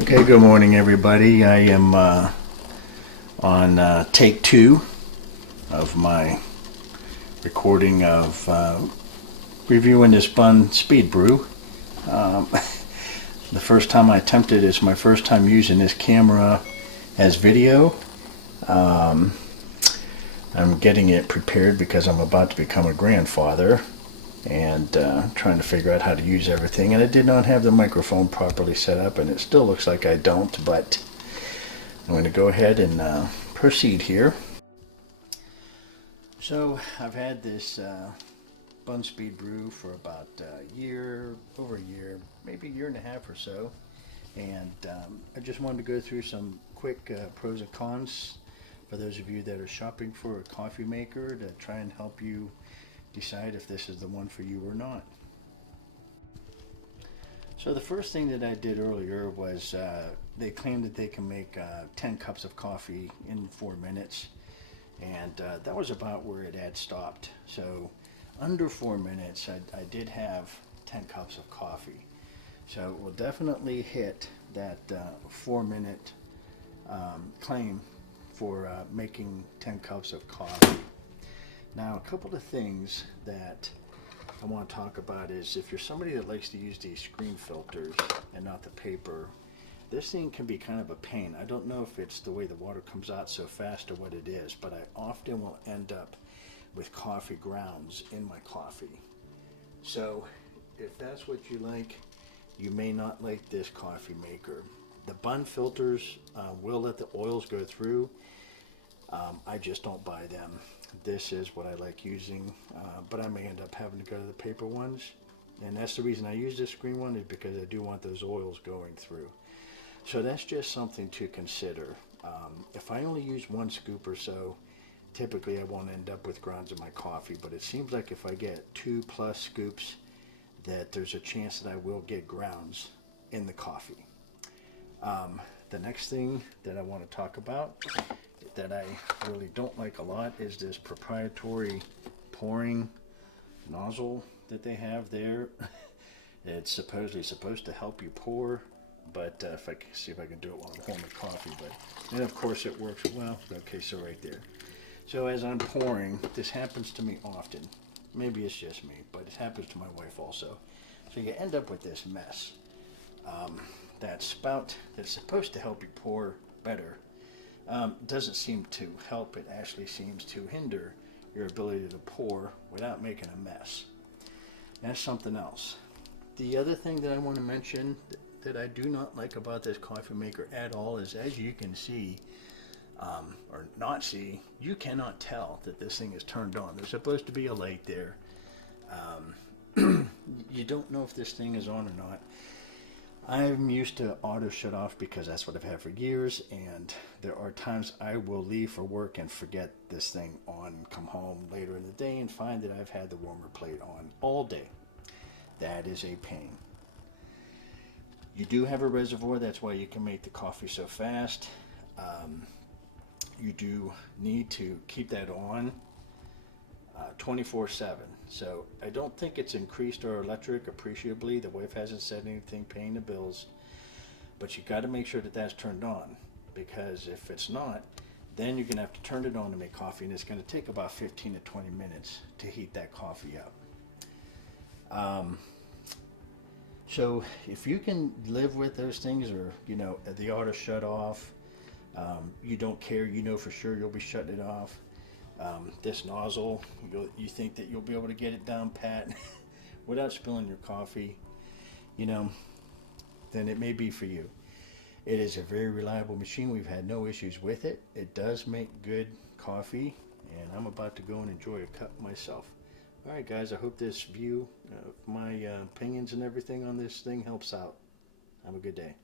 Okay, good morning, everybody. I am on take two of my recording of reviewing this Bunn Speed Brew. The first time I attempted it's my first time using this camera as video. I'm getting it prepared because I'm about to become a grandfather and trying to figure out how to use everything. And I did not have the microphone properly set up, and it still looks like I don't, but I'm going to go ahead and proceed here. So I've had this Bunn Speed Brew for about a year, over a year, maybe a year and a half or so. And I just wanted to go through some quick pros and cons for those of you that are shopping for a coffee maker to try and help you decide if this is the one for you or not. So the first thing that I did earlier was they claimed that they can make 10 cups of coffee in 4 minutes, and that was about where it had stopped. So under 4 minutes I did have 10 cups of coffee. So we'll definitely hit that 4 minute claim for making 10 cups of coffee. Now, a couple of things that I want to talk about is if you're somebody that likes to use these screen filters and not the paper, this thing can be kind of a pain. I don't know if it's the way the water comes out so fast or what it is, but I often will end up with coffee grounds in my coffee. So if that's what you like, you may not like this coffee maker. The Bunn filters will let the oils go through. I just don't buy them. This is what I like using, but I may end up having to go to the paper ones. And that's the reason I use this screen one, is because I do want those oils going through. So that's just something to consider. If I only use 1 scoop or so, typically I won't end up with grounds in my coffee, but it seems like if I get 2+ scoops, that there's a chance that I will get grounds in the coffee. The next thing that I want to talk about that I really don't like a lot is this proprietary pouring nozzle that they have there. It's supposedly supposed to help you pour, but if I can see if I can do it while I'm pouring the coffee, but then of course it works well. Okay, so right there. So as I'm pouring, this happens to me often. Maybe it's just me, but it happens to my wife also. So you end up with this mess. That spout that's supposed to help you pour better doesn't seem to help. It actually seems to hinder your ability to pour without making a mess. That's something else. The other thing that I want to mention that I do not like about this coffee maker at all is, as you can see, or not see, you cannot tell that this thing is turned on. There's supposed to be a light there. You don't know if this thing is on or not. I'm used to auto shut off because that's what I've had for years, and there are times I will leave for work and forget this thing on, come home later in the day and find that I've had the warmer plate on all day. That is a pain. You do have a reservoir, that's why you can make the coffee so fast. You do need to keep that on 24/7. So I don't think it's increased our electric appreciably. The wife hasn't said anything paying the bills, but you got to make sure that that's turned on, because if it's not, then you're going to have to turn it on to make coffee, and it's going to take about 15 to 20 minutes to heat that coffee up. So if you can live with those things, or the auto shut off, you don't care, you know for sure you'll be shutting it off. This nozzle, you think that you'll be able to get it down pat without spilling your coffee, then it may be for you. It is a very reliable machine. We've had no issues with it. It does make good coffee, and I'm about to go and enjoy a cup myself. All right, guys, I hope this view of my opinions and everything on this thing helps out. Have a good day.